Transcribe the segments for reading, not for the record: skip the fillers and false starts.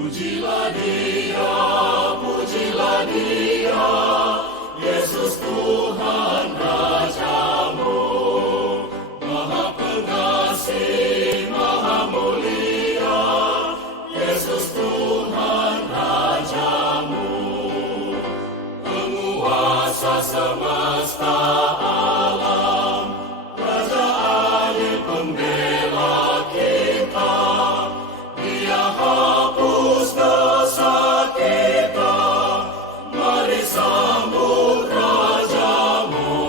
pujilah Dia, Yesus Tuhan Rajamu, Maha Pengasih, Maha Mulia, Yesus Tuhan Rajamu, Penguasa semesta alam, Raja adil pembela kita, Dia hapus dosa kita, mari sambut Rajamu.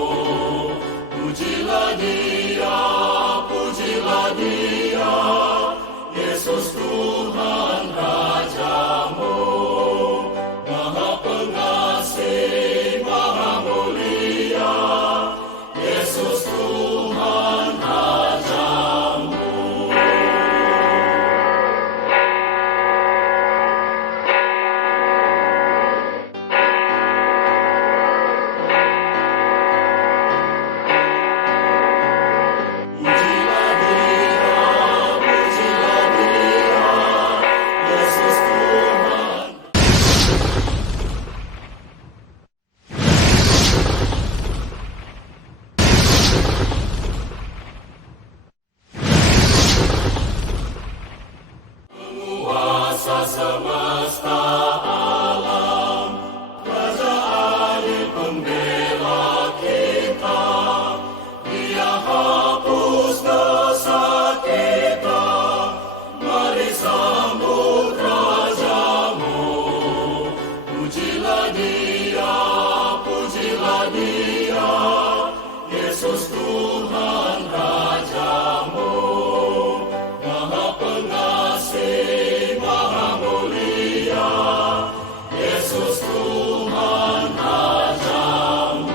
Pujilah Dia, Yesus Tuhan Rajamu, Maha Pengasih, Maha Mulia, Yesus Tuhan Rajamu. Penguasa semesta alam, Raja adil pembela kita, Dia hapus dosa kita, mari sambut Rajamu. Pujilah Dia, Yesus Tuhan Rajamu, Maha Pengasih, Maha Mulia, Yesus Tuhan Rajamu.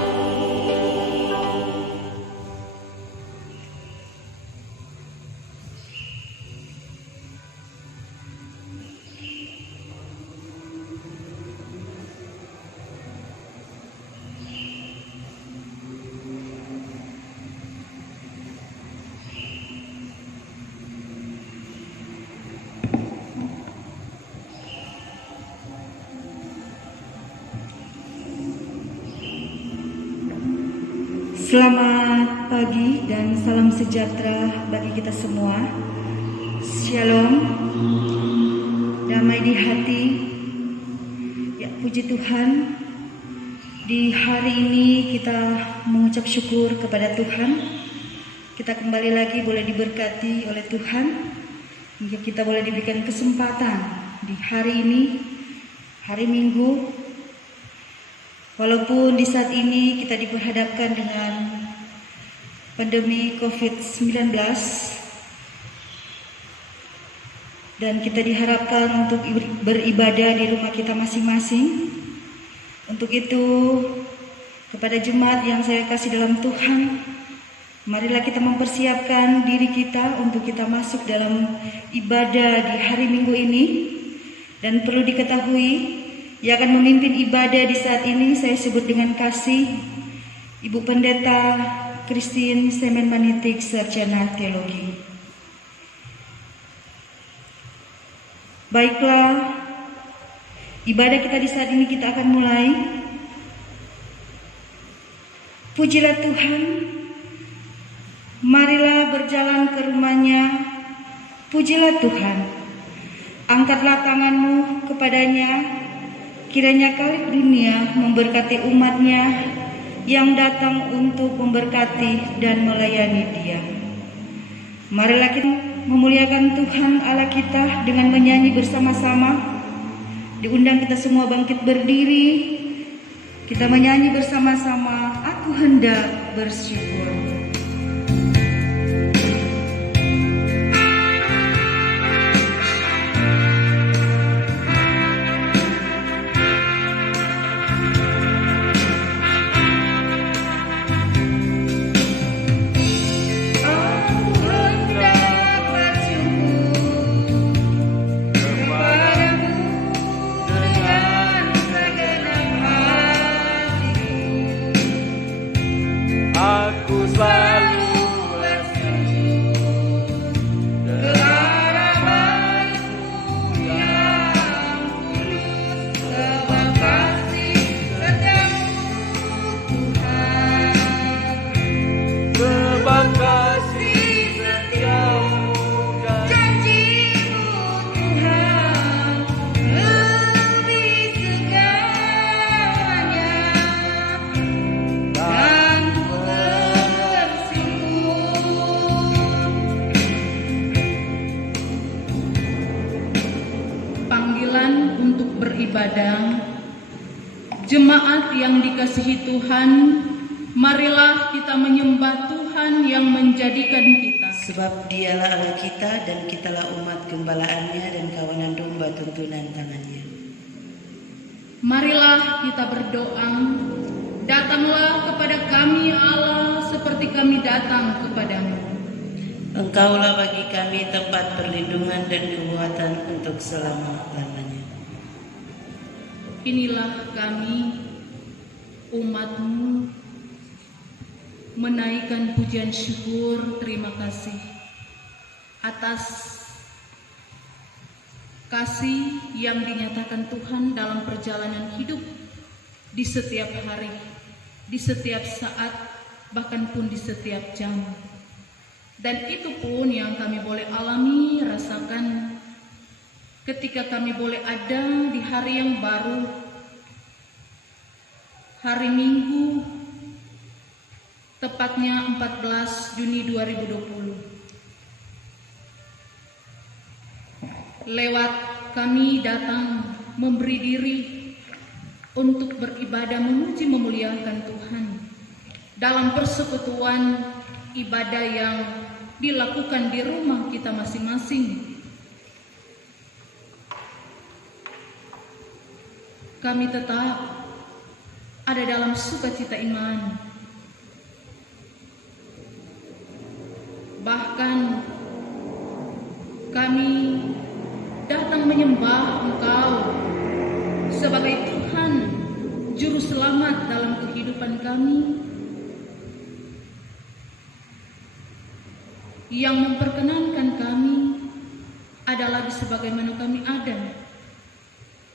Selamat pagi dan salam sejahtera bagi kita semua. Shalom, damai di hati. Ya, puji Tuhan, di hari ini kita mengucap syukur kepada Tuhan. Kita kembali lagi boleh diberkati oleh Tuhan, hingga kita boleh diberikan kesempatan di hari ini, hari Minggu. Walaupun di saat ini kita diperhadapkan dengan pandemi COVID-19 dan kita diharapkan untuk beribadah di rumah kita masing-masing. Untuk itu, kepada jemaat yang saya kasih dalam Tuhan, marilah kita mempersiapkan diri kita untuk kita masuk dalam ibadah di hari Minggu ini. Dan perlu diketahui, yang akan memimpin ibadah di saat ini saya sebut dengan kasih Ibu Pendeta Christine Semen Manitik, Sarjana Teologi. Baiklah, ibadah kita di saat ini kita akan mulai. Pujilah Tuhan, marilah berjalan ke rumahnya. Pujilah Tuhan, angkatlah tanganmu kepadanya. Kiranya kali dunia memberkati umatnya yang datang untuk memberkati dan melayani Dia. Marilah kita memuliakan Tuhan Allah kita dengan menyanyi bersama-sama. Diundang kita semua bangkit berdiri. Kita menyanyi bersama-sama, aku hendak bersyukur. Jemaat yang dikasihi Tuhan, marilah kita menyembah Tuhan yang menjadikan kita. Sebab dialah Allah kita dan kitalah umat gembalaannya dan kawanan domba tuntunan tangannya. Marilah kita berdoa. Datanglah kepada kami Allah seperti kami datang kepadamu. Engkaulah bagi kami tempat perlindungan dan kekuatan untuk selama-lamanya. Inilah kami, umat-Mu, menaikkan pujian syukur terima kasih atas kasih yang dinyatakan Tuhan dalam perjalanan hidup di setiap hari, di setiap saat, bahkan pun di setiap jam. Dan itu pun yang kami boleh alami, rasakan ketika kami boleh ada di hari yang baru, hari Minggu, tepatnya 14 Juni 2020. Lewat kami datang memberi diri untuk beribadah, memuji, memuliakan Tuhan dalam persekutuan ibadah yang dilakukan di rumah kita masing-masing. Kami tetap ada dalam sukacita iman. Bahkan kami datang menyembah Engkau sebagai Tuhan, Juru Selamat dalam kehidupan kami, yang memperkenankan kami adalah sebagaimana kami ada.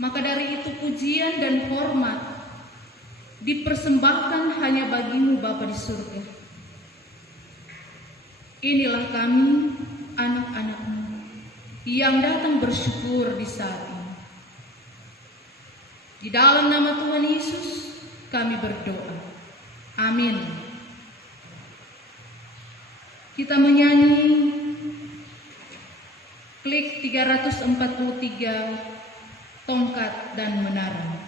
Maka dari itu pujian dan hormat dipersembahkan hanya bagi-Mu Bapa di surga. Inilah kami, anak-anak-Mu, yang datang bersyukur di saat ini. Di dalam nama Tuhan Yesus kami berdoa. Amin. Kita menyanyi klik 343 Tongkat dan Menara.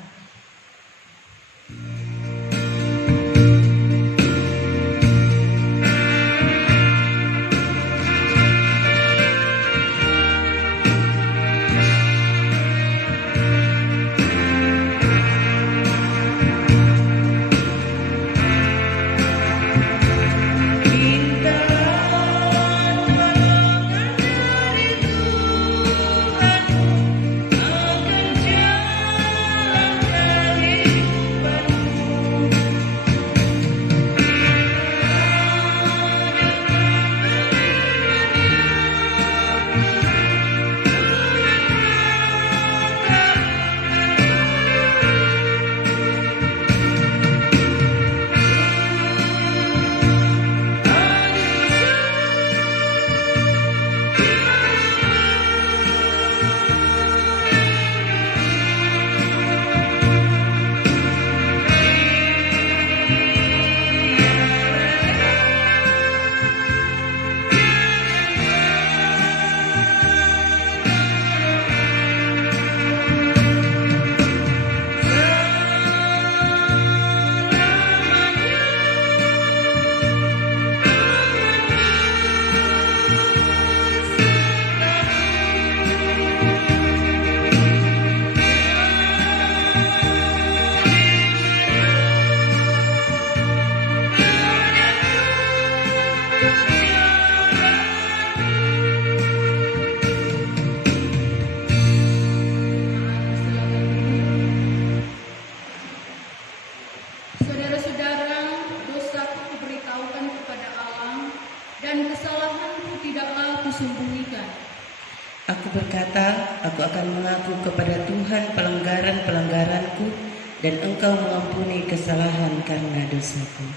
Aku berkata, aku akan mengaku kepada Tuhan pelanggaran-pelanggaranku, dan Engkau mengampuni kesalahan karena dosaku.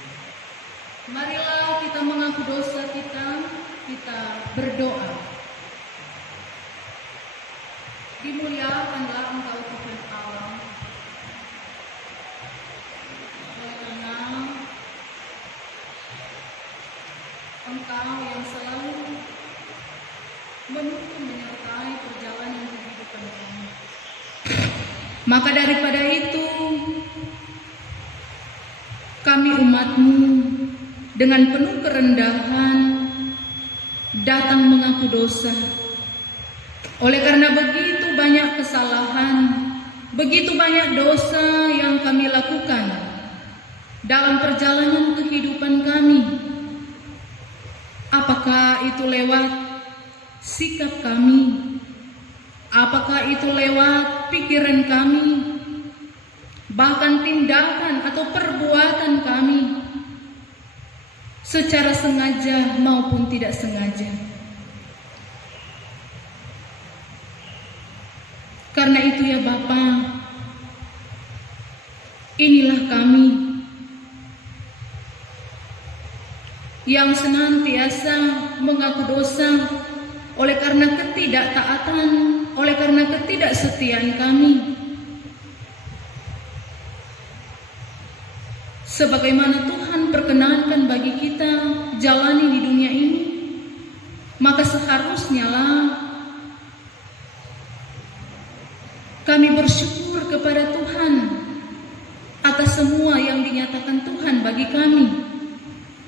Marilah kita mengaku dosa kita, kita berdoa. Dimuliakanlah Engkau Tuhan Allah, karena Engkau yang selalu menuntun menyertai perjalanan kehidupan kami. Maka daripada itu, kami umat-Mu dengan penuh kerendahan datang mengaku dosa. Oleh karena begitu banyak kesalahan, begitu banyak dosa yang kami lakukan dalam perjalanan kehidupan kami. Apakah itu lewat sikap kami? Apakah itu lewat pikiran kami? Bahkan tindakan atau perbuatan kami, secara sengaja maupun tidak sengaja. Karena itu ya Bapa, inilah kami yang senantiasa mengaku dosa oleh karena ketidaktaatan, oleh karena ketidaksetiaan kami. Sebagaimana Tuhan perkenankan bagi kita jalani di dunia ini, maka seharusnya lah kami bersyukur kepada Tuhan atas semua yang dinyatakan Tuhan bagi kami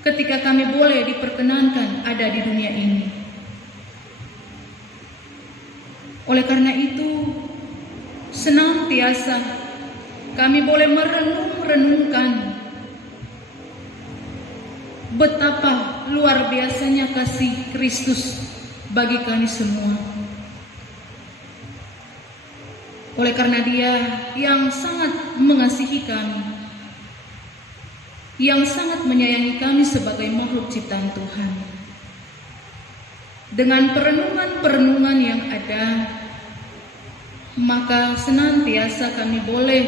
ketika kami boleh diperkenankan ada di dunia ini. Oleh karena itu, senantiasa kami boleh merenung-renungkan betapa luar biasanya kasih Kristus bagi kami semua. Oleh karena Dia yang sangat mengasihi kami, yang sangat menyayangi kami sebagai makhluk ciptaan Tuhan. Dengan perenungan-perenungan yang ada, maka senantiasa kami boleh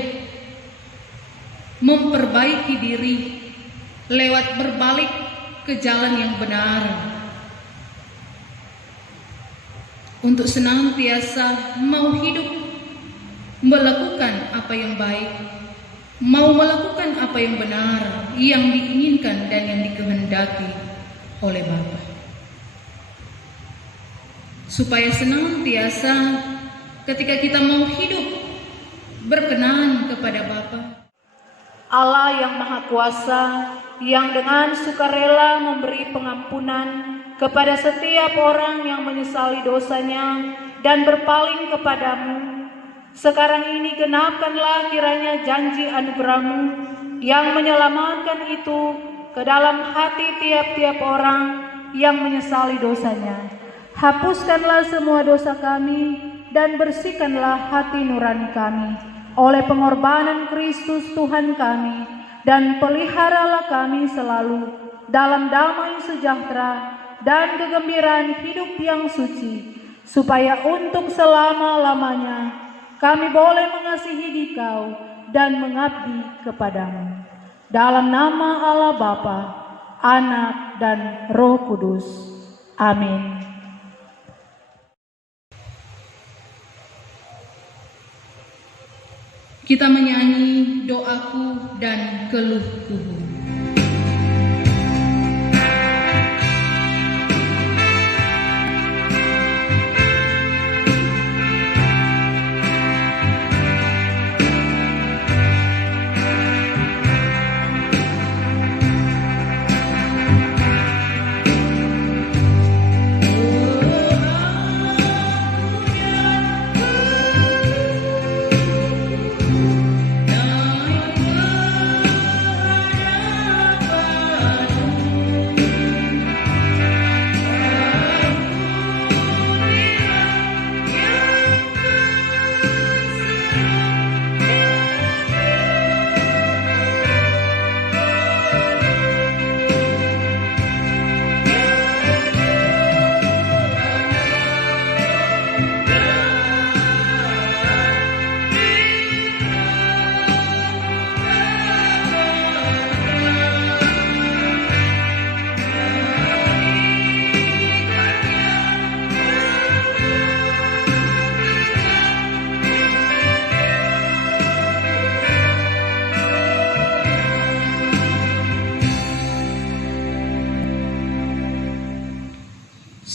memperbaiki diri lewat berbalik ke jalan yang benar, untuk senantiasa mau hidup melakukan apa yang baik, mau melakukan apa yang benar, yang diinginkan dan yang dikehendaki oleh Bapa, supaya senantiasa ketika kita mau hidup berkenan kepada Bapa, Allah yang Maha Kuasa, yang dengan sukarela memberi pengampunan kepada setiap orang yang menyesali dosanya dan berpaling kepadamu. Sekarang ini genapkanlah kiranya janji anugerah-Mu yang menyelamatkan itu ke dalam hati tiap-tiap orang yang menyesali dosanya. Hapuskanlah semua dosa kami dan bersihkanlah hati nurani kami oleh pengorbanan Kristus Tuhan kami, dan peliharalah kami selalu dalam damai sejahtera dan kegembiraan hidup yang suci, supaya untuk selama-lamanya kami boleh mengasihi Dikau dan mengabdi kepadamu. Dalam nama Allah Bapa, Anak, dan Roh Kudus. Amin. Kita menyanyi doaku dan keluhku.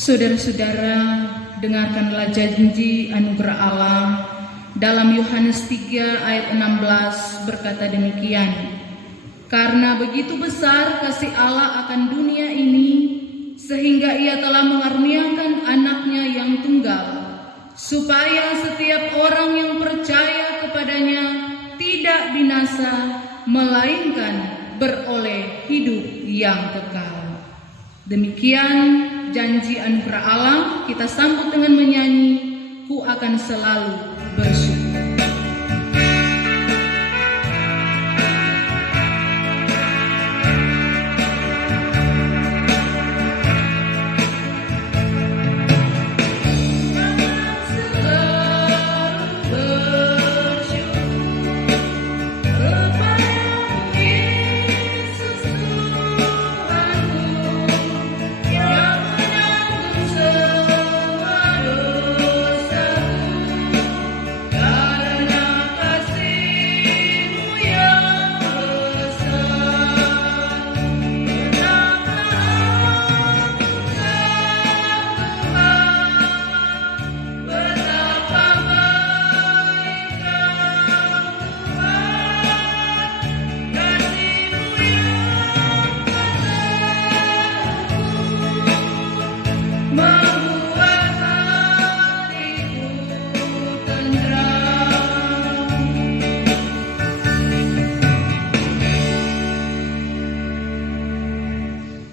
Saudara-saudara, dengarkanlah janji anugerah Allah dalam Yohanes 3 ayat 16 berkata demikian. Karena begitu besar kasih Allah akan dunia ini, sehingga Ia telah mengaruniakan anaknya yang tunggal, supaya setiap orang yang percaya kepadanya tidak binasa, melainkan beroleh hidup yang kekal. Demikian janji anugerah Allah, kita sambut dengan menyanyi, Ku akan selalu bersyukur.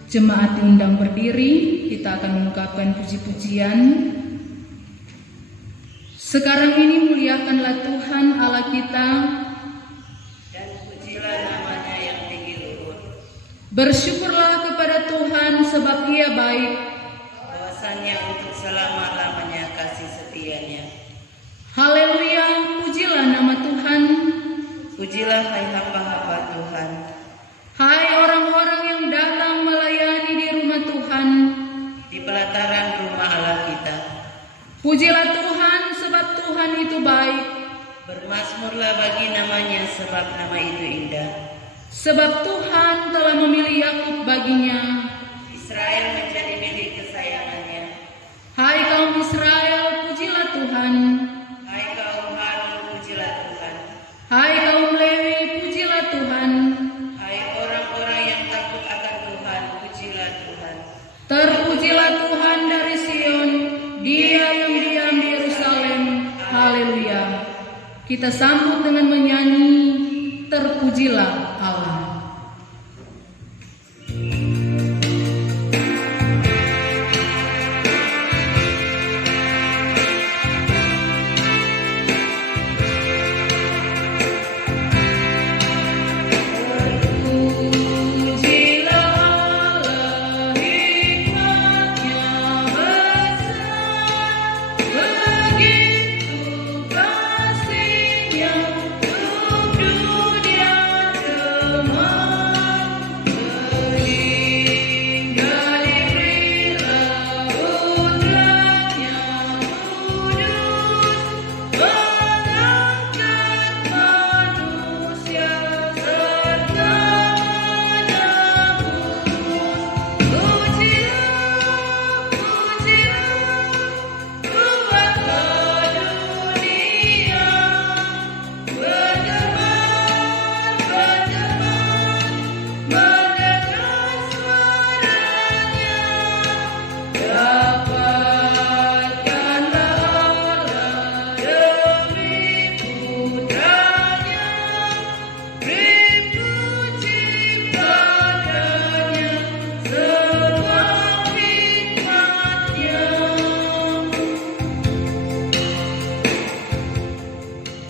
Jemaat diundang berdiri, kita akan mengungkapkan puji-pujian. Sekarang ini muliakanlah Tuhan Allah kita, dan pujilah namanya yang tinggi luhur. Bersyukurlah kepada Tuhan sebab Ia baik, Bahwasannya untuk selama-lamanya kasih setianya. Haleluya, pujilah nama Tuhan. Pujilah hai hamba-hamba Tuhan. Hai orang-orang yang datang melayani di rumah Tuhan, Di pelataran rumah Allah kita. pujilah Tuhan sebab Tuhan itu baik, Bermazmurlah bagi namanya sebab nama itu indah. sebab Tuhan telah memilih Yakub baginya. Israel menjadi milik kesayangannya. Hai kaum Israel, pujilah Tuhan. Hai kaum Harun, pujilah Tuhan. Hai kaum Lewi, pujilah Tuhan. Hai orang-orang yang takut akan Tuhan, pujilah Tuhan. Terpujilah Tuhan dari Sion, Dia yang diam di Yerusalem. Haleluya. Kita sambut dengan menyanyi, terpujilah Allah.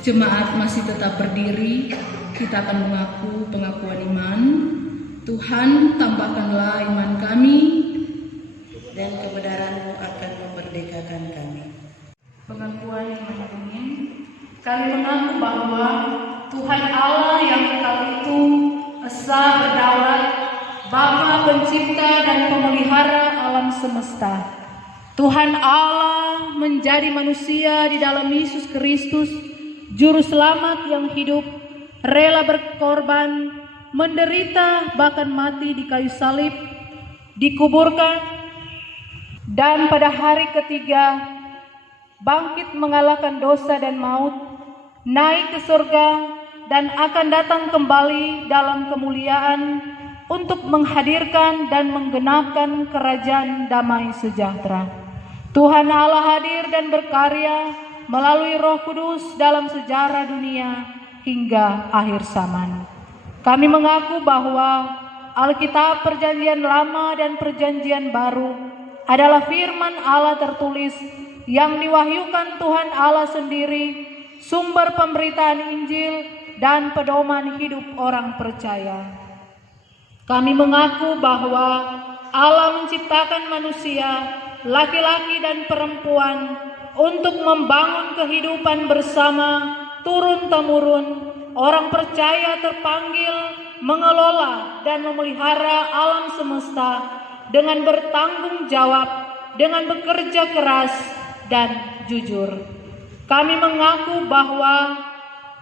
Jemaat masih tetap berdiri, kita akan mengaku pengakuan iman. Tuhan, tambahkanlah iman kami, Dan kebenaran-Mu akan memerdekakan kami. pengakuan iman kami. Kami mengaku bahwa Tuhan Allah yang kekal itu esa berdaulat, Bapa pencipta dan pemelihara alam semesta. Tuhan Allah menjadi manusia di dalam Yesus Kristus, Juru Selamat yang hidup, rela berkorban, menderita bahkan mati di kayu salib, dikuburkan, dan pada hari ketiga bangkit mengalahkan dosa dan maut, naik ke surga, dan akan datang kembali dalam kemuliaan untuk menghadirkan dan menggenapkan kerajaan damai sejahtera. Tuhan Allah hadir dan berkarya melalui Roh Kudus dalam sejarah dunia hingga akhir zaman. Kami mengaku bahwa Alkitab Perjanjian Lama dan Perjanjian Baru adalah firman Allah tertulis yang diwahyukan Tuhan Allah sendiri, sumber pemberitaan Injil dan pedoman hidup orang percaya. Kami mengaku bahwa Allah menciptakan manusia, laki-laki dan perempuan, untuk membangun kehidupan bersama turun-temurun. Orang percaya terpanggil mengelola dan memelihara alam semesta dengan bertanggung jawab, dengan bekerja keras dan jujur. Kami mengaku bahwa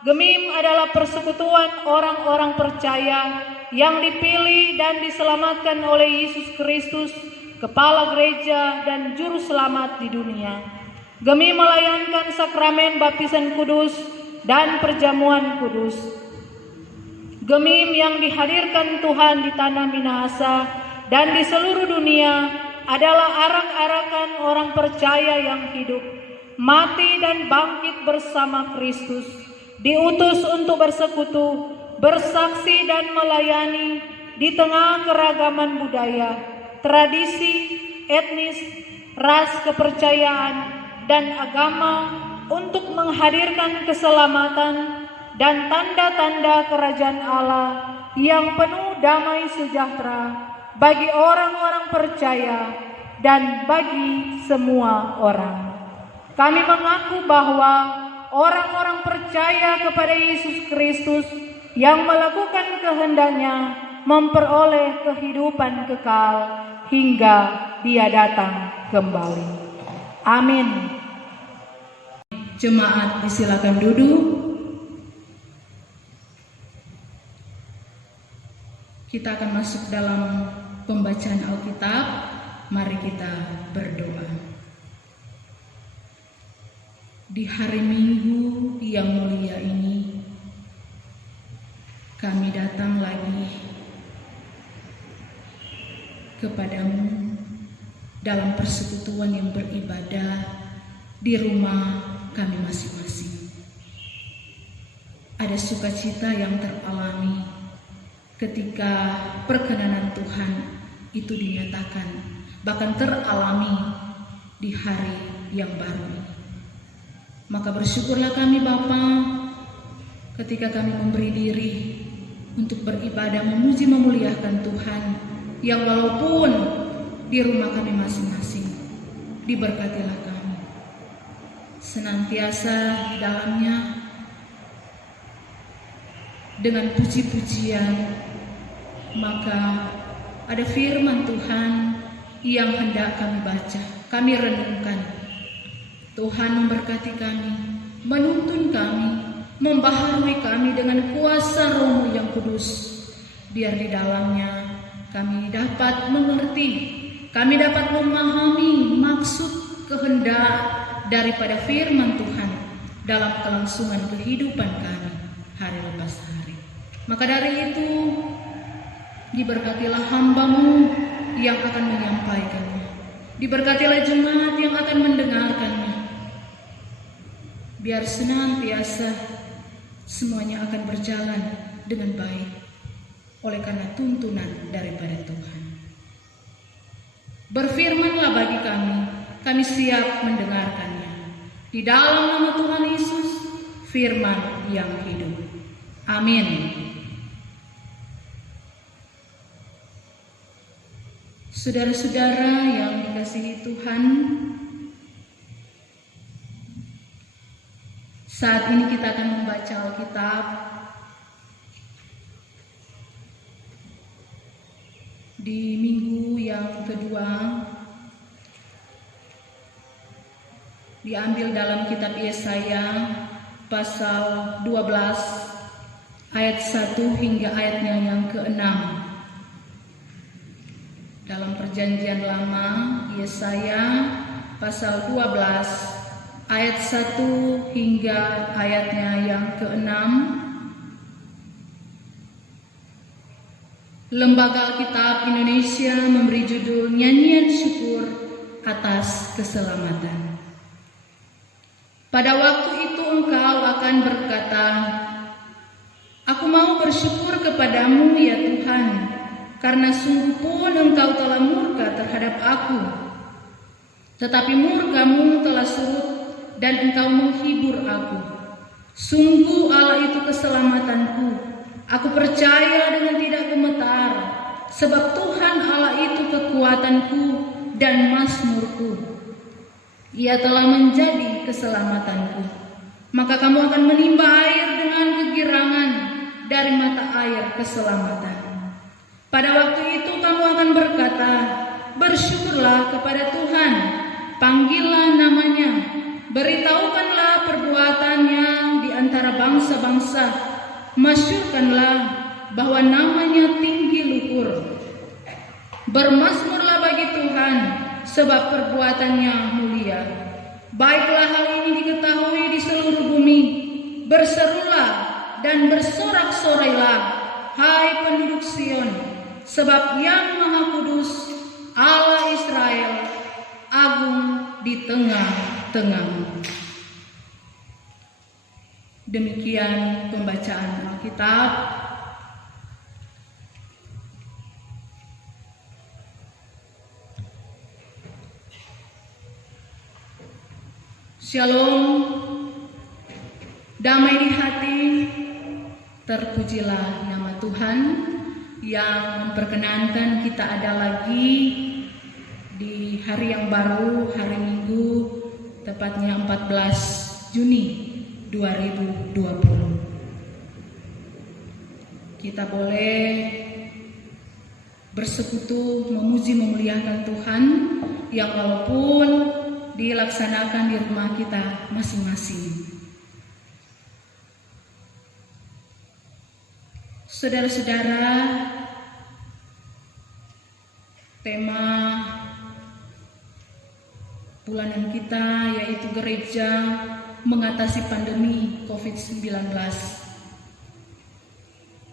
Gemim adalah persekutuan orang-orang percaya yang dipilih dan diselamatkan oleh Yesus Kristus, Kepala Gereja dan Juru Selamat di dunia. Gemim melayankan sakramen baptisan kudus dan perjamuan kudus. Gemim yang dihadirkan Tuhan di tanah Minahasa dan di seluruh dunia adalah arak-arakan orang percaya yang hidup, mati dan bangkit bersama Kristus, diutus untuk bersekutu, bersaksi dan melayani di tengah keragaman budaya, tradisi, etnis, ras, kepercayaan, dan agama untuk menghadirkan keselamatan dan tanda-tanda kerajaan Allah yang penuh damai sejahtera bagi orang-orang percaya dan bagi semua orang. Kami mengaku bahwa orang-orang percaya kepada Yesus Kristus yang melakukan kehendaknya memperoleh kehidupan kekal hingga Dia datang kembali. Amin. Jemaat disilakan duduk. Kita akan masuk dalam pembacaan Alkitab. Mari kita berdoa. Di hari Minggu yang mulia ini, kami datang lagi kepadamu dalam persekutuan yang beribadah di rumah kami masing-masing. Ada sukacita yang teralami ketika perkenanan Tuhan itu dinyatakan, bahkan teralami di hari yang baru ini. Maka bersyukurlah kami Bapa ketika kami memberi diri untuk beribadah, memuji, memuliakan Tuhan, yang walaupun di rumah kami masing-masing, diberkatilah kami senantiasa di dalamnya dengan puji-pujian. Maka ada firman Tuhan yang hendak kami baca, kami renungkan. Tuhan memberkati kami, menuntun kami, membaharui kami dengan kuasa Roh-Mu yang kudus, biar di dalamnya kami dapat mengerti, kami dapat memahami maksud kehendak daripada firman Tuhan dalam kelangsungan kehidupan kami hari lepas hari. Maka dari itu, diberkatilah hamba-Mu yang akan menyampaikannya, diberkatilah jemaat yang akan mendengarkannya, biar senantiasa semuanya akan berjalan dengan baik oleh karena tuntunan daripada Tuhan. Berfirmanlah bagi kami siap mendengarkannya. Di dalam nama Tuhan Yesus, firman yang hidup. Amin. Saudara-saudara yang dikasihi Tuhan, saat ini kita akan membaca Alkitab di minggu yang kedua, diambil dalam kitab Yesaya pasal 12 ayat 1 hingga ayatnya yang ke-6. Dalam Perjanjian Lama, Yesaya pasal 12 ayat 1 hingga ayatnya yang ke-6, Lembaga Alkitab Indonesia memberi judul Nyanyian Syukur atas Keselamatan. Pada waktu itu engkau akan berkata, "Aku mau bersyukur kepadamu ya Tuhan, karena sungguh pun engkau telah murka terhadap aku. Tetapi murkamu telah surut dan engkau menghibur aku. Sungguh Allah itu keselamatanku. Aku percaya dengan tidak gemetar, sebab Tuhan Allah itu kekuatanku dan mazmurku. Ia telah menjadi keselamatanku. Maka kamu akan menimba air dengan kegirangan dari mata air keselamatan. Pada waktu itu kamu akan berkata, bersyukurlah kepada Tuhan, panggillah namanya, beritahukanlah perbuatannya di antara bangsa-bangsa. Masyurkanlah bahwa namanya tinggi luhur. Bermazmurlah bagi Tuhan, sebab perbuatannya mulia. Baiklah hal ini diketahui di seluruh bumi. Berserulah dan bersorak-sorailah, hai penduduk Sion, sebab Yang Maha Kudus, Allah Israel, agung di tengah-tengahmu. Demikian pembacaan Alkitab. Shalom, damai di hati, terpujilah nama Tuhan yang memperkenankan kita ada lagi di hari yang baru, hari Minggu, tepatnya 14 Juni 2020. Kita boleh bersekutu memuji memuliakan Tuhan yang walaupun dilaksanakan di rumah kita masing-masing. Saudara-saudara, tema bulanan kita yaitu gereja mengatasi pandemi COVID-19,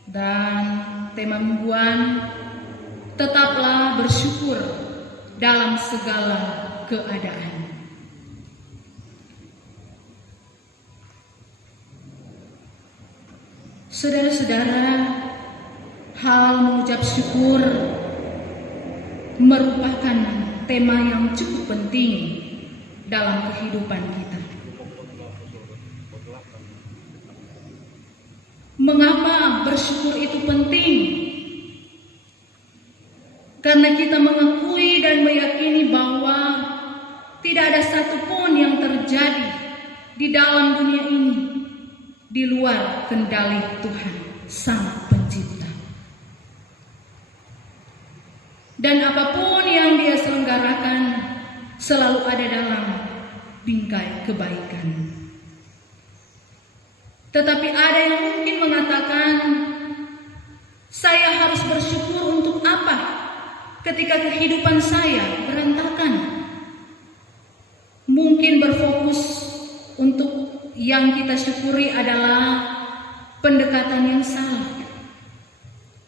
dan tema mingguan tetaplah bersyukur dalam segala keadaan. Saudara-saudara, hal mengucap syukur merupakan tema yang cukup penting dalam kehidupan kita. Mengapa bersyukur itu penting? Karena kita mengakui dan meyakini bahwa tidak ada satupun yang terjadi di dalam dunia ini di luar kendali Tuhan, Sang Pencipta. Dan apapun yang Dia selenggarakan selalu ada dalam bingkai kebaikan. Tetapi ada yang mungkin mengatakan, saya harus bersyukur untuk apa ketika kehidupan saya berantakan? Mungkin berfokus untuk yang kita syukuri adalah pendekatan yang salah.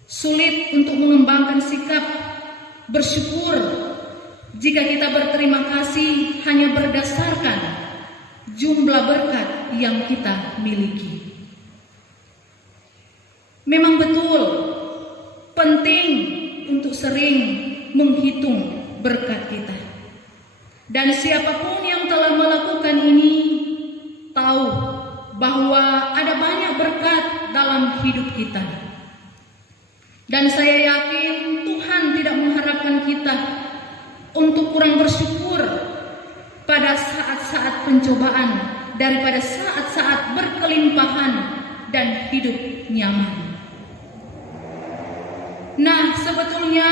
Sulit untuk mengembangkan sikap bersyukur jika kita berterima kasih hanya berdasarkan jumlah berkat yang kita miliki. Memang betul penting untuk sering menghitung berkat kita. Dan siapapun yang telah melakukan ini tahu bahwa ada banyak berkat dalam hidup kita. Dan saya yakin Tuhan tidak mengharapkan kita untuk kurang bersyukur pada saat-saat pencobaan daripada saat-saat berkelimpahan dan hidup nyaman. Nah, sebetulnya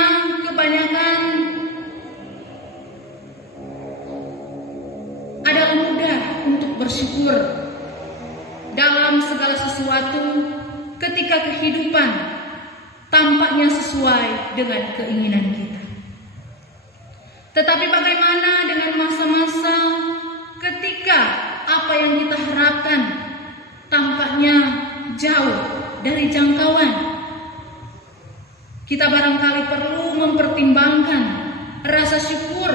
kebanyakan adalah mudah untuk bersyukur dalam segala sesuatu ketika kehidupan tampaknya sesuai dengan keinginan kita. Tetapi bagaimana dengan masa-masa ketika apa yang kita harapkan tampaknya jauh dari jangkauan? kita barangkali perlu mempertimbangkan rasa syukur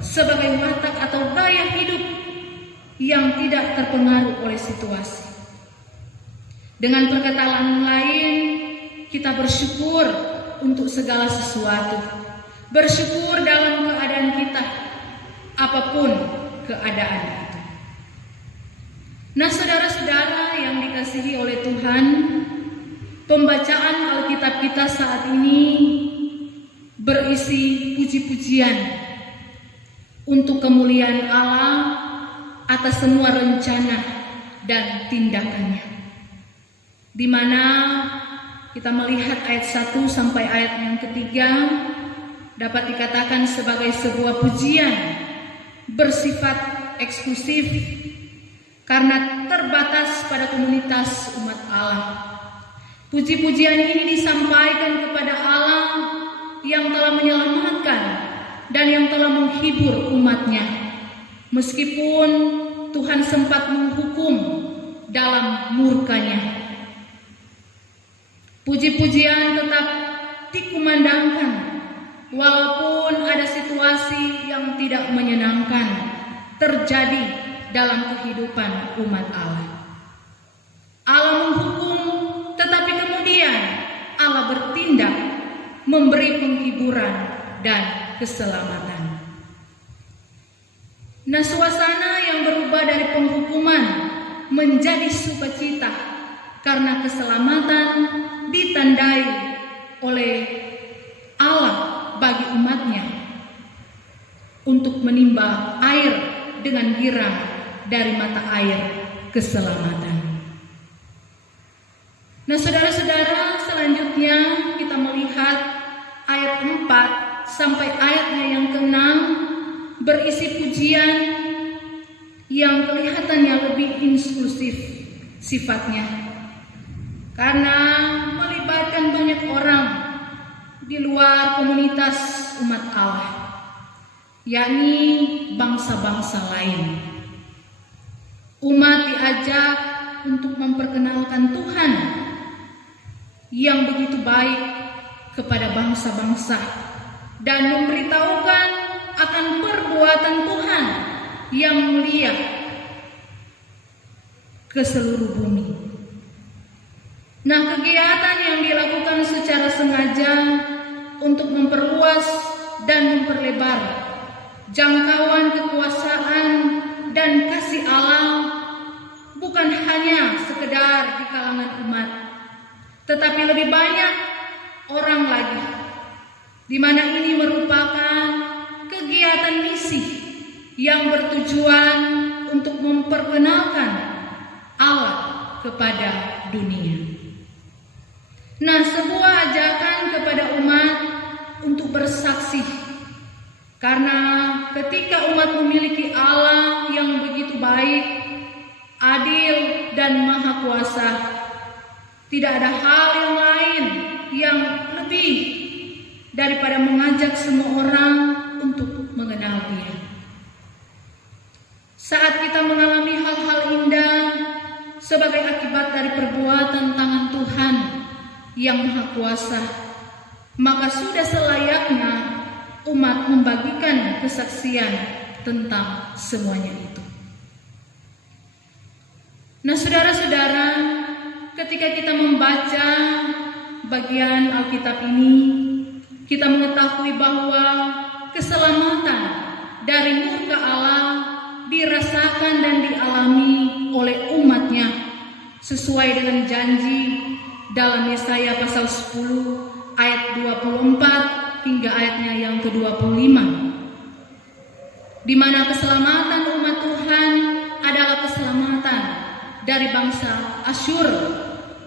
sebagai watak atau gaya hidup yang tidak terpengaruh oleh situasi. Dengan perkataan lain, kita bersyukur untuk segala sesuatu. Bersyukur dalam keadaan kita, apapun keadaan itu. Nah, saudara-saudara yang dikasihi oleh Tuhan, pembacaan Alkitab kita saat ini berisi puji-pujian untuk kemuliaan Allah atas semua rencana dan tindakannya, di mana kita melihat ayat 1 sampai ayat yang ketiga dapat dikatakan sebagai sebuah pujian bersifat eksklusif karena terbatas pada komunitas umat Allah. Puji-pujian ini disampaikan kepada Allah yang telah menyelamatkan dan yang telah menghibur umatnya, meskipun Tuhan sempat menghukum dalam murkanya. Puji-pujian tetap dikumandangkan walaupun ada situasi yang tidak menyenangkan terjadi dalam kehidupan umat Allah. Allah menghukum, tetapi kemudian Allah bertindak memberi penghiburan dan keselamatan. Nah, suasana yang berubah dari penghukuman menjadi sukacita karena keselamatan ditandai oleh Allah bagi umatnya untuk menimba air dengan girang dari mata air keselamatan. Nah, saudara-saudara, selanjutnya kita melihat ayat 4 sampai ayatnya yang ke-6 berisi pujian yang kelihatannya lebih inklusif sifatnya, karena melibatkan banyak orang di luar komunitas umat Allah, yakni bangsa-bangsa lain. Umat diajak untuk memperkenalkan Tuhan yang begitu baik kepada bangsa-bangsa dan memberitahukan akan perbuatan Tuhan yang mulia ke seluruh bumi. Nah, kegiatan yang dilakukan secara sengaja untuk memperluas dan memperlebar jangkauan kekuasaan dan kasih Allah bukan hanya sekedar di kalangan umat, tetapi lebih banyak orang lagi, di mana ini merupakan kegiatan misi yang bertujuan untuk memperkenalkan Allah kepada dunia. Nah, sebuah ajakan kepada umat untuk bersaksi, karena ketika umat memiliki Allah yang begitu baik, adil dan maha kuasa, tidak ada hal yang lain yang lebih daripada mengajak semua orang untuk mengenal Dia. Saat kita mengalami hal-hal indah sebagai akibat dari perbuatan tangan Tuhan yang maha kuasa, maka sudah selayaknya umat membagikan kesaksian tentang semuanya itu. Nah, saudara-saudara, ketika kita membaca bagian Alkitab ini, kita mengetahui bahwa keselamatan dari murka Allah dirasakan dan dialami oleh umatnya sesuai dengan janji dalam Yesaya pasal 10 ayat 24 hingga ayatnya yang ke-25, di mana keselamatan umat Tuhan adalah keselamatan dari bangsa Asyur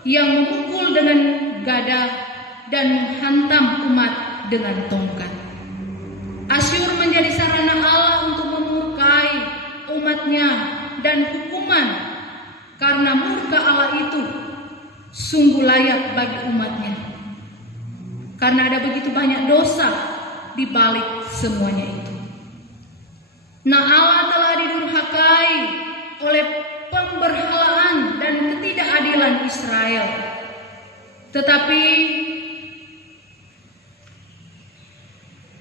yang memukul dengan gada dan menghantam umat dengan tongkat. Asyur menjadi sarana Allah untuk memurkai umatnya, dan hukuman karena murka Allah itu sungguh layak bagi umatnya, karena ada begitu banyak dosa di balik semuanya itu. Nah, Allah telah didurhakai oleh pemberhalaan dan ketidakadilan Israel, tetapi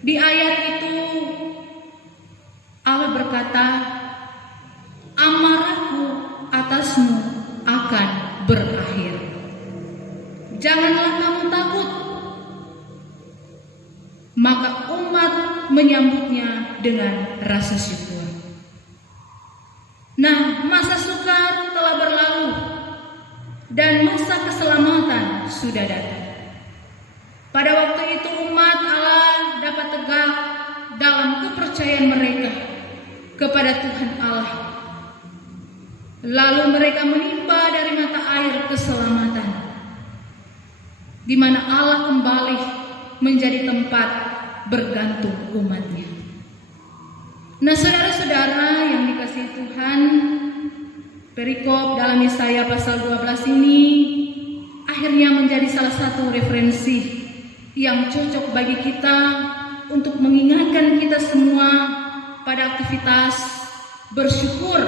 Di ayat itu Allah berkata, amarahku atasmu akan berakhir. Janganlah kamu takut. Maka umat menyambutnya dengan rasa syukur. Nah, masa sukar telah berlalu dan masa keselamatan sudah datang. Pada waktu itu umat Allah dapat tegak dalam kepercayaan mereka kepada Tuhan Allah. Lalu mereka menimba dari mata air keselamatan, di mana Allah kembali menjadi tempat bergantung umatnya. Nah, saudara-saudara yang dikasihi Tuhan, perikop dalam Yesaya pasal 12 ini akhirnya menjadi salah satu referensi yang cocok bagi kita untuk mengingatkan kita semua pada aktivitas bersyukur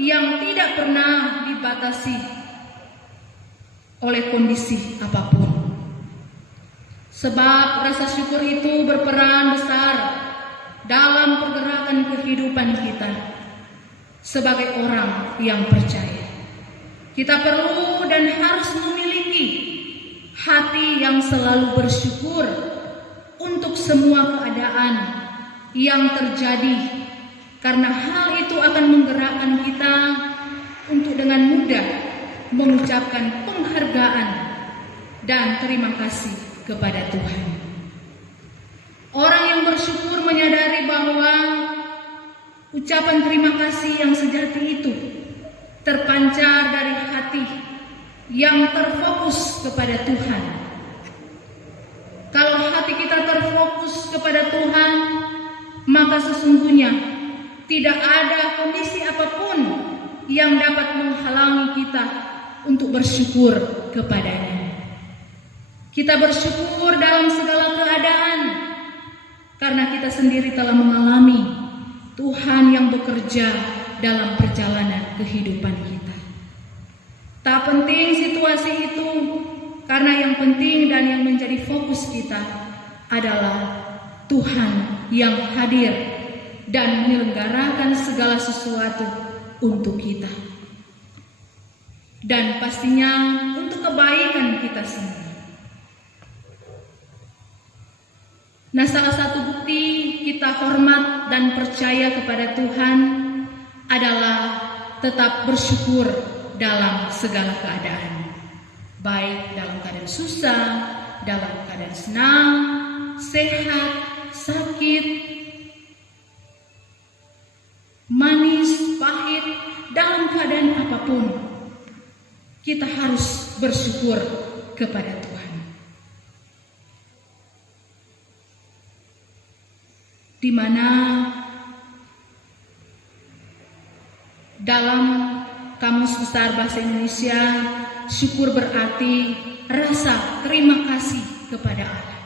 yang tidak pernah dibatasi oleh kondisi apapun. Sebab rasa syukur itu berperan besar dalam pergerakan kehidupan kita sebagai orang yang percaya. Kita perlu dan harus memiliki hati yang selalu bersyukur untuk semua keadaan yang terjadi, karena hal itu akan menggerakkan kita untuk dengan mudah mengucapkan penghargaan dan terima kasih kepada Tuhan. Orang yang bersyukur menyadari bahwa ucapan terima kasih yang sejati itu terpancar dari hati yang terfokus kepada Tuhan. Kalau hati kita terfokus kepada Tuhan, maka sesungguhnya tidak ada kondisi apapun yang dapat menghalangi kita untuk bersyukur kepadanya. Kita bersyukur dalam segala keadaan karena kita sendiri telah mengalami Tuhan yang bekerja dalam perjalanan kehidupan kita. Tak penting situasi itu, karena yang penting dan yang menjadi fokus kita adalah Tuhan yang hadir dan menyelenggarakan segala sesuatu untuk kita. Dan pastinya untuk kebaikan kita semua. Nah, salah satu bukti kita hormat dan percaya kepada Tuhan adalah tetap bersyukur dalam segala keadaan. Baik dalam keadaan susah, dalam keadaan senang, sehat, sakit, manis, pahit, dalam keadaan apapun, kita harus bersyukur kepada Tuhan. Di mana dalam Kamus Besar Bahasa Indonesia, syukur berarti rasa terima kasih kepada Allah.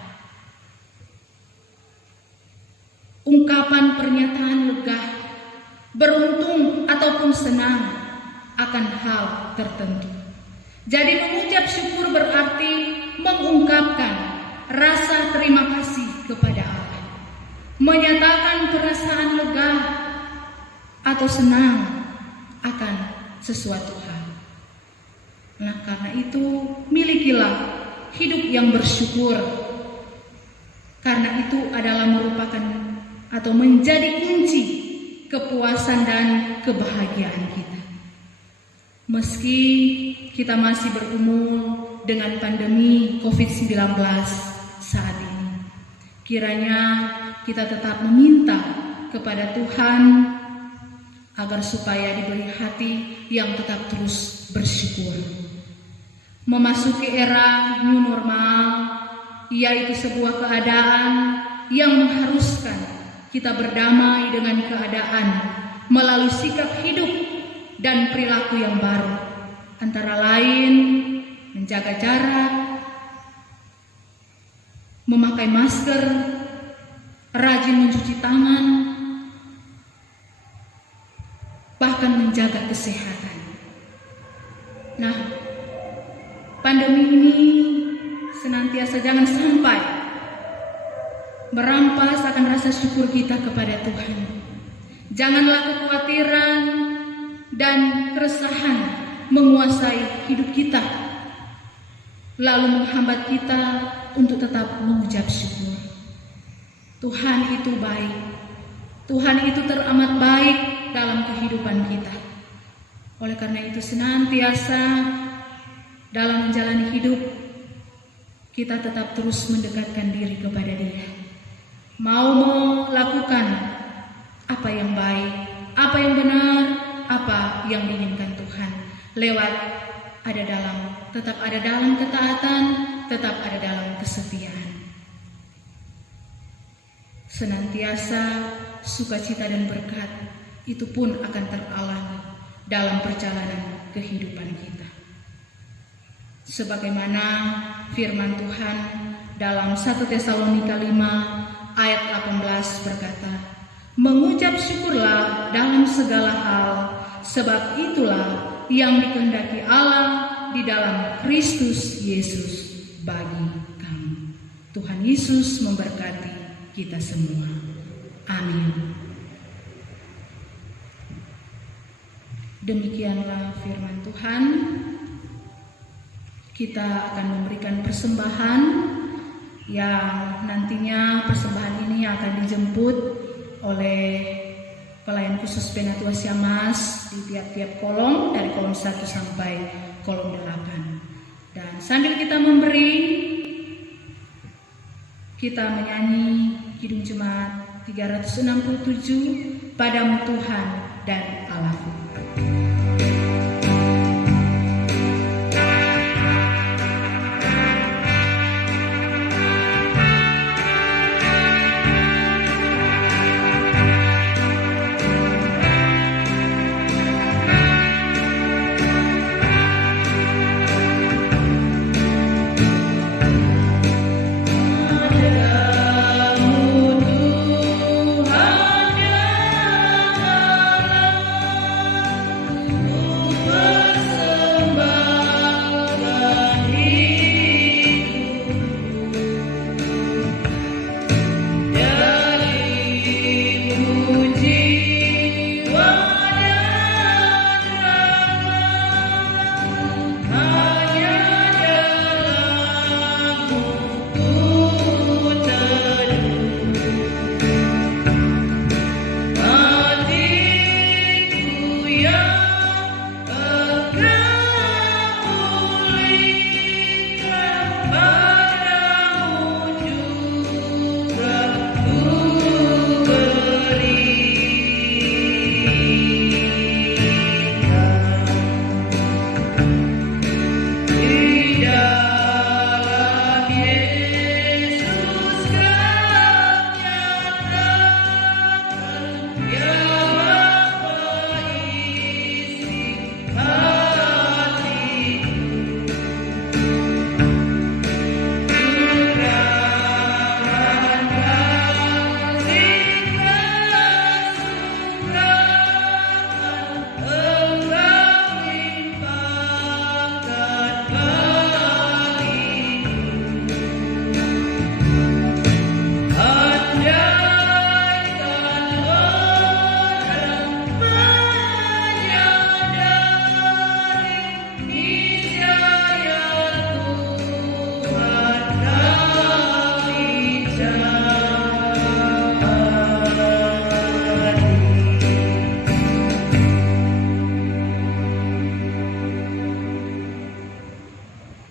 Ungkapan pernyataan lega, beruntung ataupun senang akan hal tertentu. Jadi mengucap syukur berarti mengungkapkan rasa terima kasih kepada Allah. Menyatakan perasaan lega atau senang akan sesuatu hal. Nah, karena itu milikilah hidup yang bersyukur, karena itu adalah merupakan atau menjadi kunci kepuasan dan kebahagiaan kita. Meski kita masih berumur dengan pandemi COVID-19 saat ini, kiranya kita tetap meminta kepada Tuhan agar supaya diberi hati yang tetap terus bersyukur. Memasuki era new normal, yaitu sebuah keadaan yang mengharuskan kita berdamai dengan keadaan melalui sikap hidup dan perilaku yang baru, antara lain menjaga jarak, memakai masker, rajin mencuci tangan, bahkan menjaga kesehatan. Nah, pandemi ini senantiasa jangan sampai merampas akan rasa syukur kita kepada Tuhan. Janganlah kekhawatiran dan keresahan menguasai hidup kita, lalu menghambat kita untuk tetap mengucap syukur. Tuhan itu baik, Tuhan itu teramat baik dalam kehidupan kita. Oleh karena itu senantiasa dalam menjalani hidup kita tetap terus mendekatkan diri kepada Dia. Mau melakukan apa yang baik, apa yang benar, apa yang diinginkan Tuhan, tetap ada dalam ketaatan, tetap ada dalam kesetiaan. Senantiasa sukacita dan berkat itu pun akan teralami dalam perjalanan kehidupan kita. Sebagaimana firman Tuhan dalam 1 Tesalonika 5 ayat 18 berkata, mengucap syukurlah dalam segala hal, sebab itulah yang dikehendaki Allah di dalam Kristus Yesus bagi kamu. Tuhan Yesus memberkati kita semua. Amin. Demikianlah firman Tuhan. Kita akan memberikan persembahan yang nantinya persembahan ini akan dijemput oleh pelayan khusus Penatua Siamas di tiap-tiap kolom, dari kolom 1 sampai kolom 8. Dan sambil kita memberi, kita menyanyi Kidung Jemaat 367, Padamu Tuhan dan Allahku.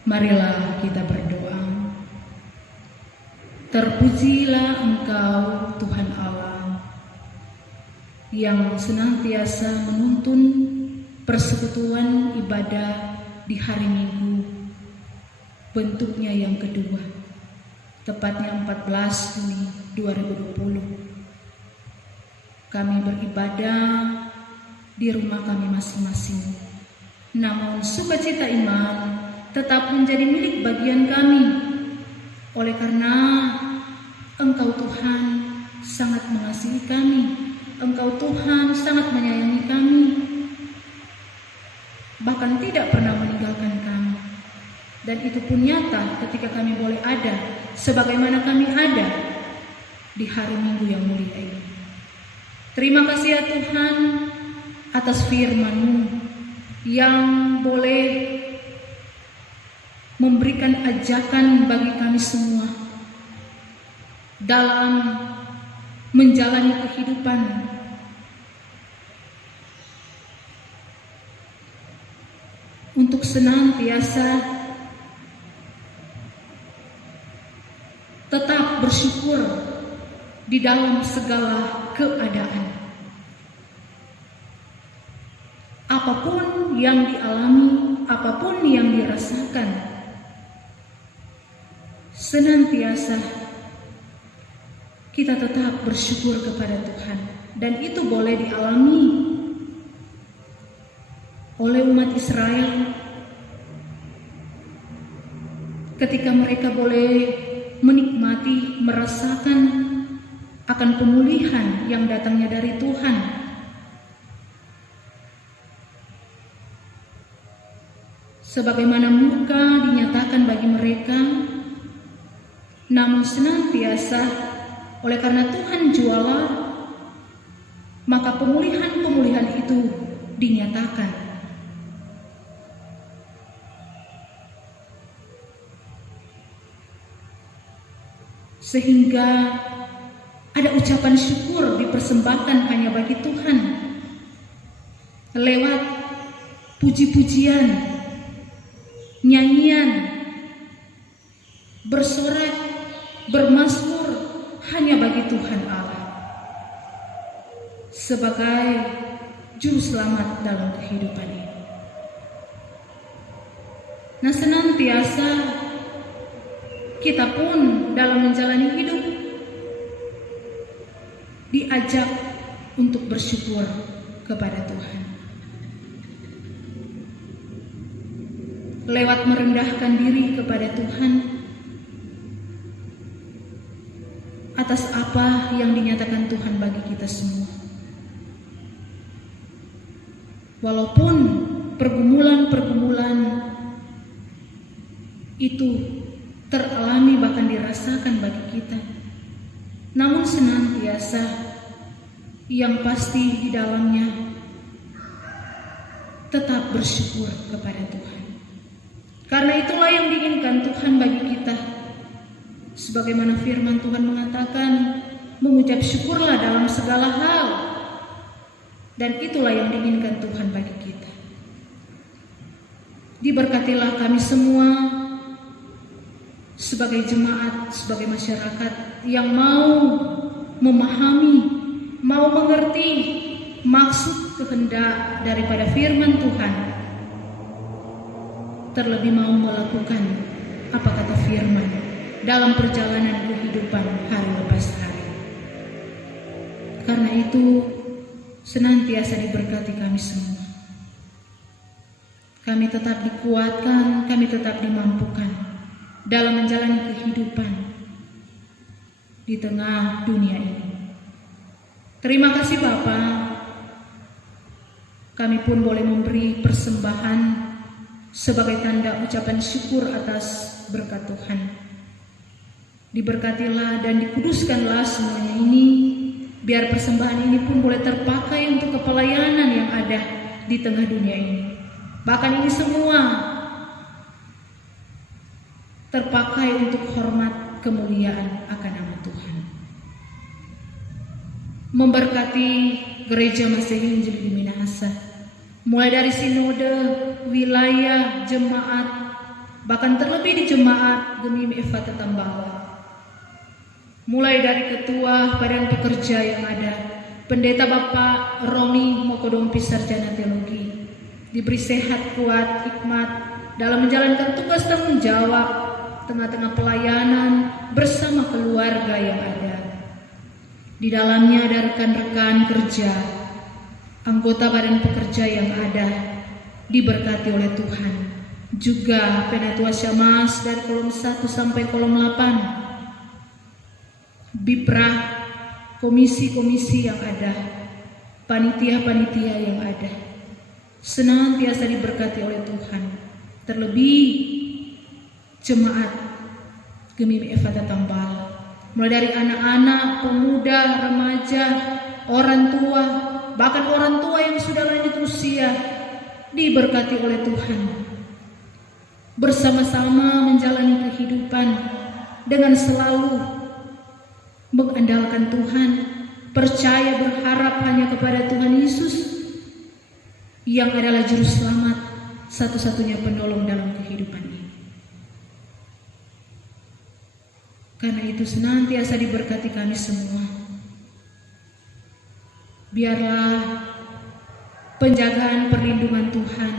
Marilah kita berdoa. Terpujilah Engkau Tuhan Allah yang senantiasa menuntun persekutuan ibadah di hari Minggu bentuknya yang kedua, tepatnya 14 Juni 2020. Kami beribadah di rumah kami masing-masing, namun sukacita iman tetap menjadi milik bagian kami. Oleh karena Engkau Tuhan sangat mengasihi kami, Engkau Tuhan sangat menyayangi kami, bahkan tidak pernah meninggalkan kami. Dan itu pun nyata ketika kami boleh ada sebagaimana kami ada di hari Minggu yang mulia ini. Terima kasih ya Tuhan atas firman-Mu yang boleh memberikan ajakan bagi kami semua dalam menjalani kehidupan untuk senantiasa tetap bersyukur di dalam segala keadaan. Apapun yang dialami, apapun yang dirasakan, senantiasa kita tetap bersyukur kepada Tuhan. Dan itu boleh dialami oleh umat Israel ketika mereka boleh menikmati, merasakan akan pemulihan yang datangnya dari Tuhan. Sebagaimana murka dinyatakan bagi mereka, namun senantiasa oleh karena Tuhan juala, maka pemulihan-pemulihan itu dinyatakan. Sehingga ada ucapan syukur dipersembahkan hanya bagi Tuhan lewat puji-pujian, nyanyian, bersorak, bermazmur hanya bagi Tuhan Allah sebagai juru selamat dalam kehidupan ini. Nah, senantiasa kita pun dalam menjalani hidup diajak untuk bersyukur kepada Tuhan. Lewat merendahkan diri kepada Tuhan atas apa yang dinyatakan Tuhan bagi kita semua. Walaupun pergumulan-pergumulan itu teralami bahkan dirasakan bagi kita, namun senantiasa yang pasti di dalamnya tetap bersyukur kepada Tuhan. Karena itulah yang diinginkan Tuhan bagi kita. Sebagaimana firman Tuhan mengatakan, mengucap syukurlah dalam segala hal. Dan itulah yang diinginkan Tuhan bagi kita. Diberkatilah kami semua sebagai jemaat, sebagai masyarakat yang mau memahami, mau mengerti maksud kehendak daripada firman Tuhan, terlebih mau melakukan apa kata firman dalam perjalanan kehidupan hari lepas hari. Karena itu senantiasa diberkati kami semua. Kami tetap dikuatkan, kami tetap dimampukan dalam menjalani kehidupan di tengah dunia ini. Terima kasih Bapa. Kami pun boleh memberi persembahan sebagai tanda ucapan syukur atas berkat Tuhan. Diberkatilah dan dikuduskanlah semuanya ini, biar persembahan ini pun boleh terpakai untuk kepelayanan yang ada di tengah dunia ini. Bahkan ini semua terpakai untuk hormat kemuliaan akan nama Tuhan. Memberkati Gereja Masehi Injil di Minahasa, mulai dari sinode, wilayah, jemaat, bahkan terlebih di jemaat Gemim Efata Tambawa. Mulai dari ketua badan pekerja yang ada, Pendeta Bapak Romi Mokodompi Sarjana Teologi, diberi sehat, kuat, hikmat dalam menjalankan tugas tanggung jawab tengah-tengah pelayanan bersama keluarga yang ada. Di dalamnya ada rekan-rekan kerja, anggota badan pekerja yang ada, diberkati oleh Tuhan. Juga Penatua Syamas dari kolom 1 sampai kolom 8, Bipra, komisi-komisi yang ada, panitia-panitia yang ada, senantiasa diberkati oleh Tuhan. Terlebih jemaat Gemim Efata Tambal mulai dari anak-anak, pemuda, remaja, orang tua, bahkan orang tua yang sudah lanjut usia, diberkati oleh Tuhan. Bersama-sama menjalani kehidupan dengan selalu mengandalkan Tuhan, percaya berharap hanya kepada Tuhan Yesus yang adalah juru selamat, satu-satunya penolong dalam kehidupan ini. Karena itu senantiasa diberkati kami semua. Biarlah penjagaan perlindungan Tuhan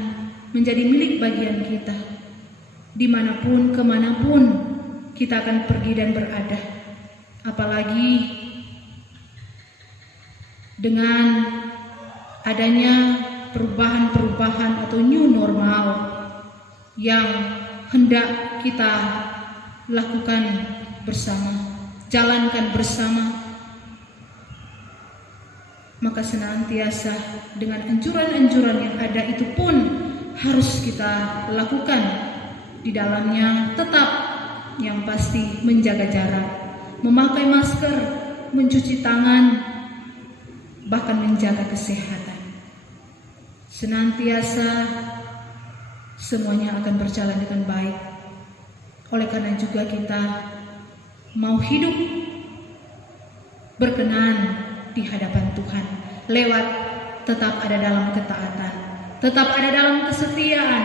menjadi milik bagian kita, dimanapun kemanapun kita akan pergi dan berada. Apalagi dengan adanya perubahan-perubahan atau new normal yang hendak kita lakukan bersama, jalankan bersama, maka senantiasa dengan anjuran-anjuran yang ada itu pun harus kita lakukan. Di dalamnya tetap yang pasti menjaga jarak, memakai masker, mencuci tangan, bahkan menjaga kesehatan. Senantiasa semuanya akan berjalan dengan baik. Oleh karena juga kita mau hidup berkenan di hadapan Tuhan lewat tetap ada dalam ketaatan, tetap ada dalam kesetiaan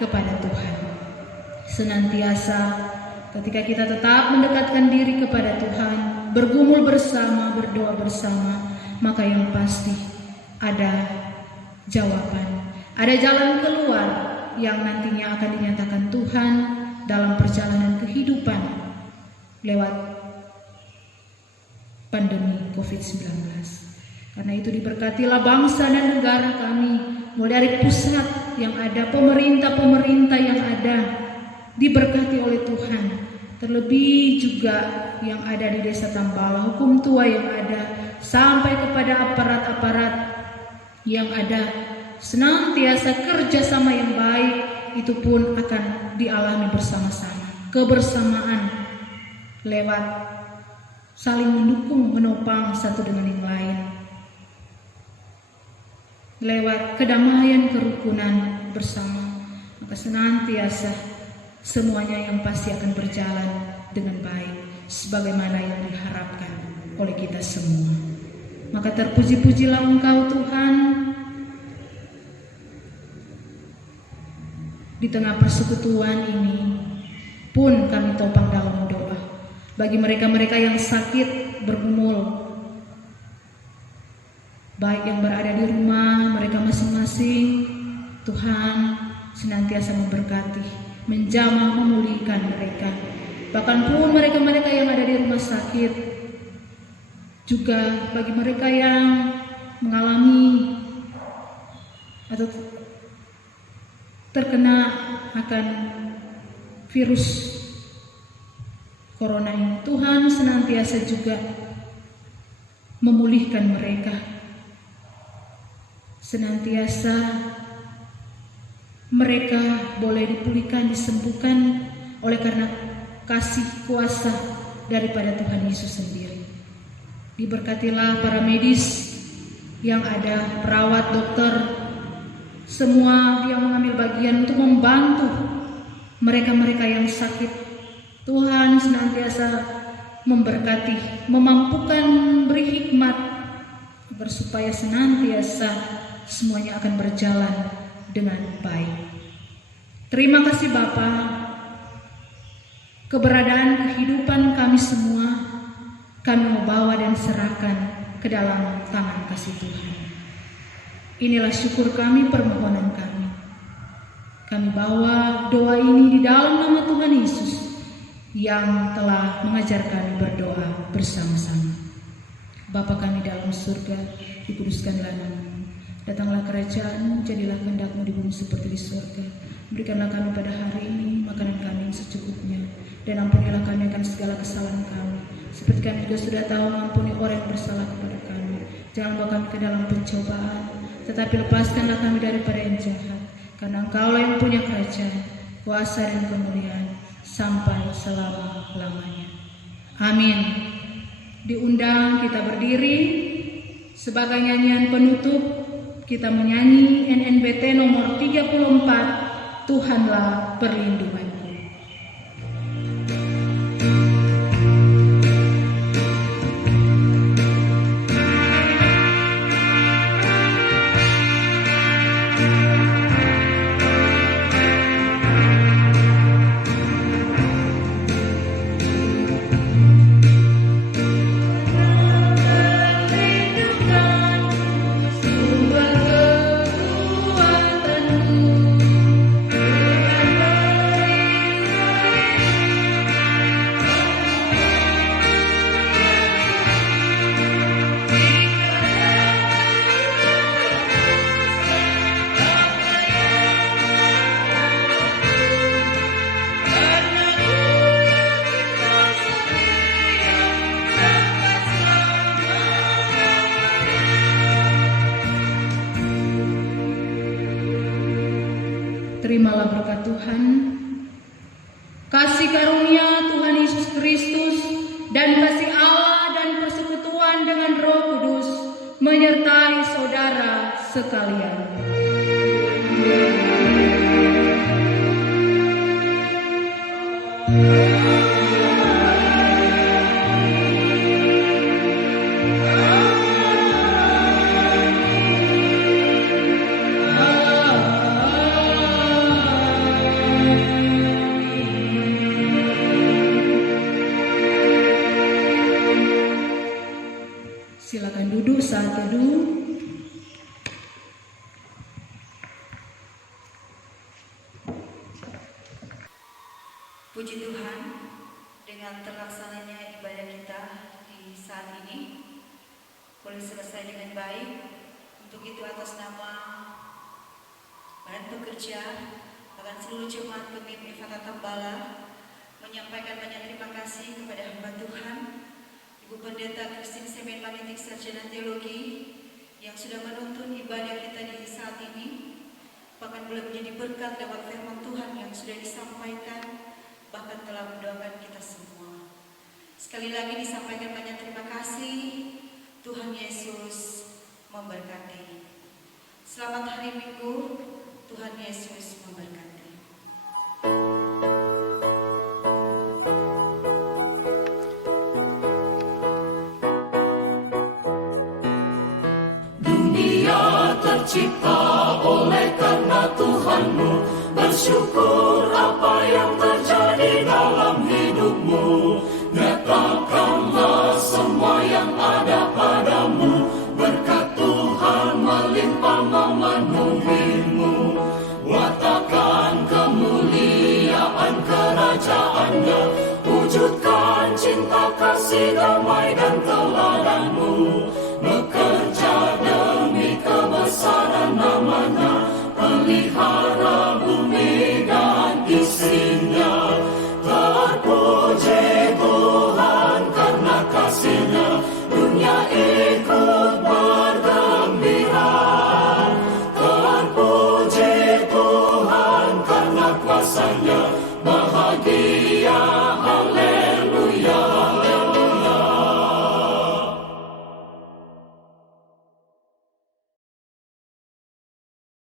kepada Tuhan. Senantiasa ketika kita tetap mendekatkan diri kepada Tuhan, bergumul bersama, berdoa bersama, maka yang pasti ada jawaban, ada jalan keluar yang nantinya akan dinyatakan Tuhan dalam perjalanan kehidupan lewat pandemi COVID-19. Karena itu diberkatilah bangsa dan negara kami, mulai dari pusat yang ada, pemerintah-pemerintah yang ada, diberkati oleh Tuhan. Terlebih juga yang ada di Desa Tambala, hukum tua yang ada, sampai kepada aparat-aparat yang ada, senantiasa kerjasama yang baik itu pun akan dialami bersama-sama. Kebersamaan lewat saling mendukung, menopang satu dengan yang lain, lewat kedamaian, kerukunan bersama, maka senantiasa semuanya yang pasti akan berjalan dengan baik sebagaimana yang diharapkan oleh kita semua. Maka terpuji-pujilah Engkau Tuhan. Di tengah persekutuan ini pun kami topang dalam doa bagi mereka-mereka yang sakit bergumul, baik yang berada di rumah mereka masing-masing. Tuhan senantiasa memberkati, menjamah, memulihkan mereka. Bahkan pun mereka-mereka yang ada di rumah sakit, juga bagi mereka yang mengalami atau terkena akan virus corona ini, Tuhan senantiasa juga memulihkan mereka. Senantiasa mereka boleh dipulihkan, disembuhkan oleh karena kasih kuasa daripada Tuhan Yesus sendiri. Diberkatilah para medis yang ada, perawat, dokter, semua yang mengambil bagian untuk membantu mereka-mereka yang sakit. Tuhan senantiasa memberkati, memampukan, beri hikmat agar supaya senantiasa semuanya akan berjalan dengan baik. Terima kasih Bapa, keberadaan kehidupan kami semua kami membawa dan serahkan ke dalam tangan kasih Tuhan. Inilah syukur kami, permohonan kami. Kami bawa doa ini di dalam nama Tuhan Yesus yang telah mengajar kami berdoa bersama-sama. Bapa kami dalam surga, dikuduskanlah nama-Mu. Datanglah kerajaan, jadilah kehendak-Mu di bumi seperti di surga. Berikanlah kami pada hari ini makanan kami yang secukupnya, dan ampunilah kami akan segala kesalahan kami, seperti kami juga sudah tahu mengampuni orang yang bersalah kepada kami. Jangan bawa kami ke dalam pencobaan, tetapi lepaskanlah kami daripada yang jahat. Karena Engkaulah yang punya kerajaan, kuasa dan kemuliaan sampai selama-lamanya. Amin. Diundang kita berdiri. Sebagai nyanyian penutup, kita menyanyi NNBT nomor 34, Tuhanlah Perlindunganku. Terimalah berkat Tuhan, kasih karunia Tuhan Yesus Kristus, dan kasih Allah dan persekutuan dengan Roh Kudus menyertai saudara sekalian. Silakan duduk saat teduh. Puji Tuhan, dengan terlaksananya ibadah kita di saat ini boleh selesai dengan baik. Untuk itu atas nama Badan Pekerja akan seluruh jemaat PEMIM Efata Tambala menyampaikan banyak terima kasih kepada hamba Tuhan Ibu Pendeta Christine Semen Magnetik Sarjana Teologi yang sudah menuntun ibadah kita di saat ini, bahkan boleh menjadi berkat lewat firman Tuhan yang sudah disampaikan, bahkan telah mendoakan kita semua. Sekali lagi disampaikan banyak terima kasih. Tuhan Yesus memberkati. Selamat hari Minggu. Tuhan Yesus memberkati. Tercipta oleh karena Tuhanmu, bersyukur apa yang terjadi dalam hidupmu. Nyatakanlah semua yang ada padamu, berkat Tuhan melimpah memenuhimu. Watakan kemuliaan kerajaan-Nya, wujudkan cinta kasih damai dan teladanmu.